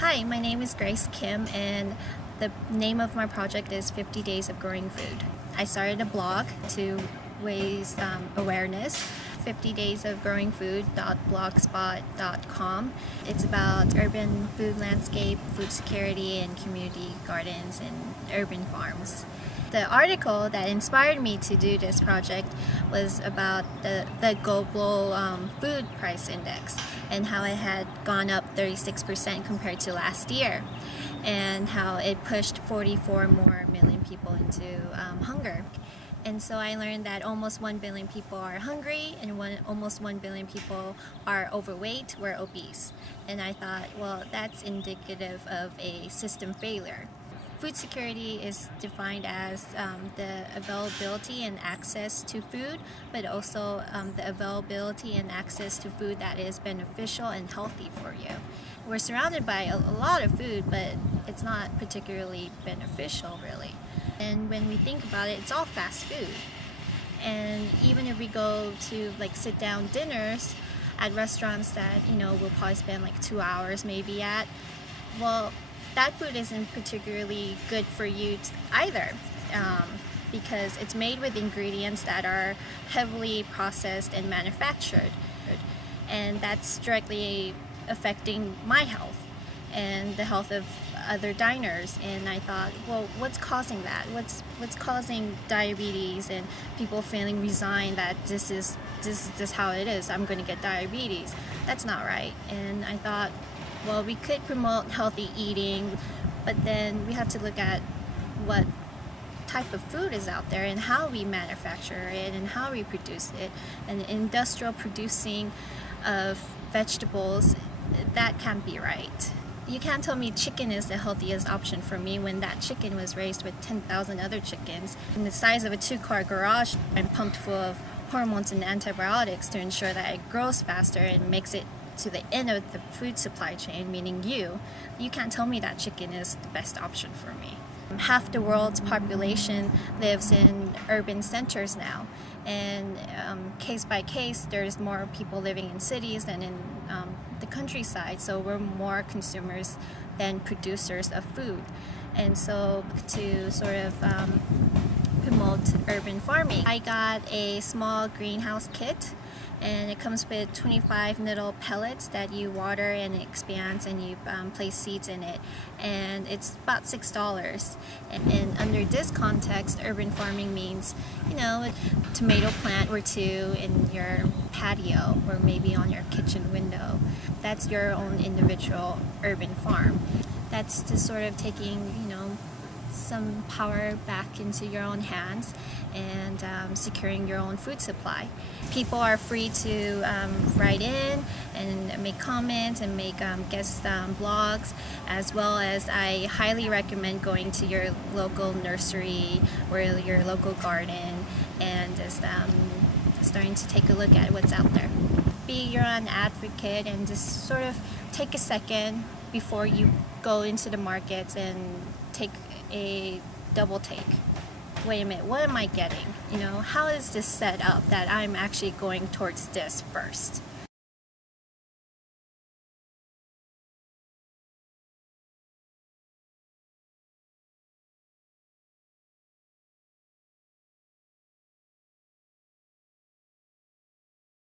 Hi, my name is Grace Kim, and the name of my project is 50 Days of Growing Food. I started a blog to raise awareness. 50 Days of Growing Food.blogspot.com. It's about urban food landscape, food security, and community gardens and urban farms. The article that inspired me to do this project was about the global food price index and how it had gone up 36% compared to last year, and how it pushed 44 more million people into hunger. And so I learned that almost 1 billion people are hungry and almost 1 billion people are overweight or obese. And I thought, well, that's indicative of a system failure. Food security is defined as the availability and access to food, but also the availability and access to food that is beneficial and healthy for you. We're surrounded by a lot of food, but it's not particularly beneficial, really. And when we think about it, it's all fast food. And even if we go to sit-down dinners at restaurants that we'll probably spend 2 hours maybe at, well, that food isn't particularly good for you either, because it's made with ingredients that are heavily processed and manufactured, and that's directly affecting my health and the health of other diners. And I thought, well, what's causing that? What's causing diabetes and people feeling resigned that this is how it is, I'm going to get diabetes? That's not right. And I thought, well, we could promote healthy eating, but then we have to look at what type of food is out there and how we manufacture it and how we produce it. And industrial producing of vegetables, that can't be right. You can't tell me chicken is the healthiest option for me when that chicken was raised with 10,000 other chickens in the size of a 2-car garage and pumped full of hormones and antibiotics to ensure that it grows faster and makes it to the end of the food supply chain, meaning you can't tell me that chicken is the best option for me. Half the world's population lives in urban centers now, and case by case there's more people living in cities than in the countryside, so we're more consumers than producers of food. And so to sort of promote urban farming, I got a small greenhouse kit, and it comes with 25 little pellets that you water and it expands, and you place seeds in it, and it's about $6. And under this context, urban farming means a tomato plant or two in your patio or maybe on your kitchen window. That's your own individual urban farm. That's just sort of taking some power back into your own hands and securing your own food supply. People are free to write in and make comments and make guest blogs, as well as I highly recommend going to your local nursery or your local garden and just starting to take a look at what's out there. Be your own advocate and just sort of take a second before you go into the markets and take a double take. Wait a minute, what am I getting? How is this set up that I'm actually going towards this first?